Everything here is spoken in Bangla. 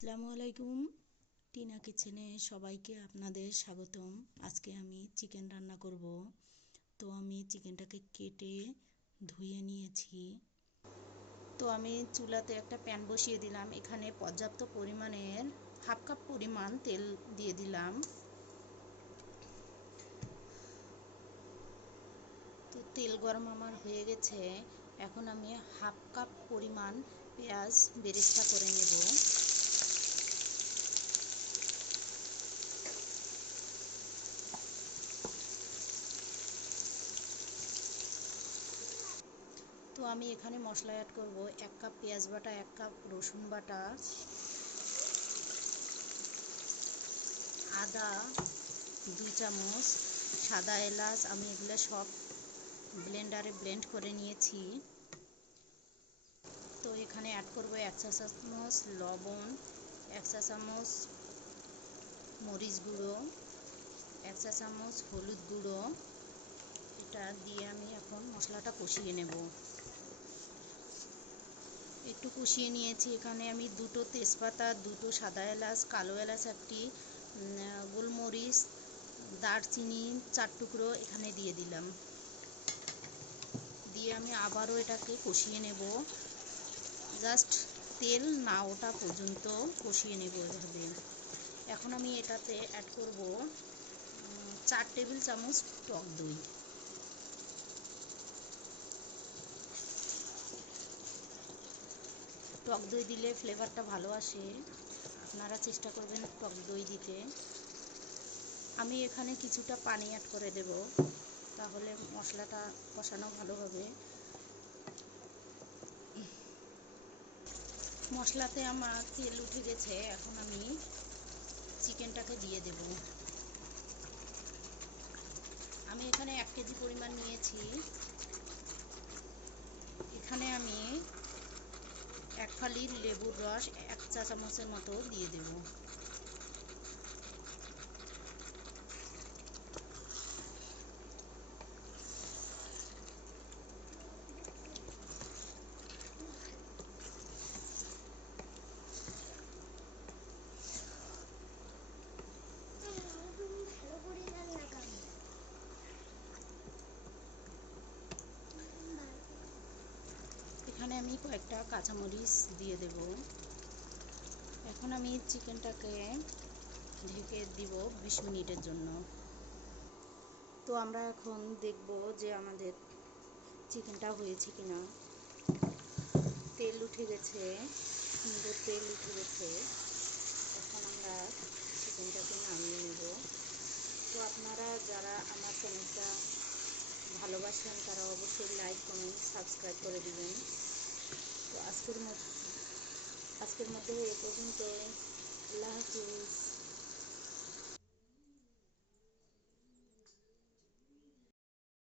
আসসালামু আলাইকুম। টিনা কিচেনে সবাইকে আপনাদের স্বাগতম। আজকে আমি চিকেন রান্না করব। তো আমি চিকেনটাকে কেটে ধুয়ে নিয়েছি। তো আমি চুলাতে একটা প্যান বসিয়ে দিলাম। এখানে পর্যাপ্ত পরিমাণের হাফ কাপ পরিমাণ তেল দিয়ে দিলাম। তো তেল গরম আমার হয়ে গেছে। এখন আমি হাফ কাপ পরিমাণ পেঁয়াজ বেরেস্তা করে নেব। তো আমি এখানে মশলা অ্যাড করব, 1 কাপ পেঁয়াজ বাটা, 1 কাপ রসুন বাটা, আদা 2 চামচ, সাদা এলাচ। আমি এগুলো সব ব্লেন্ডারে ব্লেন্ড করে নিয়েছি। তো এখানে অ্যাড করব 1 চা চামচ লবণ, 1 চা চামচ মরিচ গুঁড়ো, 1 চা চামচ হলুদ গুঁড়ো। এটা দিয়ে আমি এখন মশলাটা কষিয়ে নেব। একটু কষিয়ে নিয়েছি। এখানে আমি 2টো তেজপাতা, 2টো সাদা এলাচ, কালো এলাচ, 1টি গোলমরিচ, দারচিনি 4 টুকরো এখানে দিয়ে দিলাম। দিয়ে আমি আবারও এটাকে কষিয়ে নেব। জাস্ট তেল না ওঠা পর্যন্ত কষিয়ে নেব এভাবে। এখন আমি এটাতে অ্যাড করব 4 টেবিল চামচ টক দই। টক দই দিলে ফ্লেভারটা ভালো আসে, আপনারা চেষ্টা করবেন টক দই দিতে। আমি এখানে কিছুটা পানি অ্যাড করে দেব, তাহলে মশলাটা কষানো ভালো হবে। মশলাতে আমার তেল উঠে গেছে। এখন আমি চিকেনটাকে দিয়ে দেব। আমি এখানে 1 কেজি পরিমাণ নিয়েছি। এখানে আমি 1 ফালি লেবুর রস 1 চা চামচের মতো দিয়ে দেব। এখানে আমি কয়েকটা কাঁচামরিচ দিয়ে দেব। এখন আমি চিকেনটাকে ঢেকে দিব 20 মিনিটের জন্য। তো আমরা এখন দেখব যে আমাদের চিকেনটা হয়েছে কিনা। তেল উঠে গেছে, সুন্দর তেল উঠে গেছে। এখন আমরা চিকেনটাকে নামিয়ে নেব। তো আপনারা যারা আমার চ্যানেলটা ভালোবাসেন তারা অবশ্যই লাইক, কমেন্ট, সাবস্ক্রাইব করে দিবেন। তো আজকের মতো এ পর্যন্ত। আল্লাহ হাফিজ।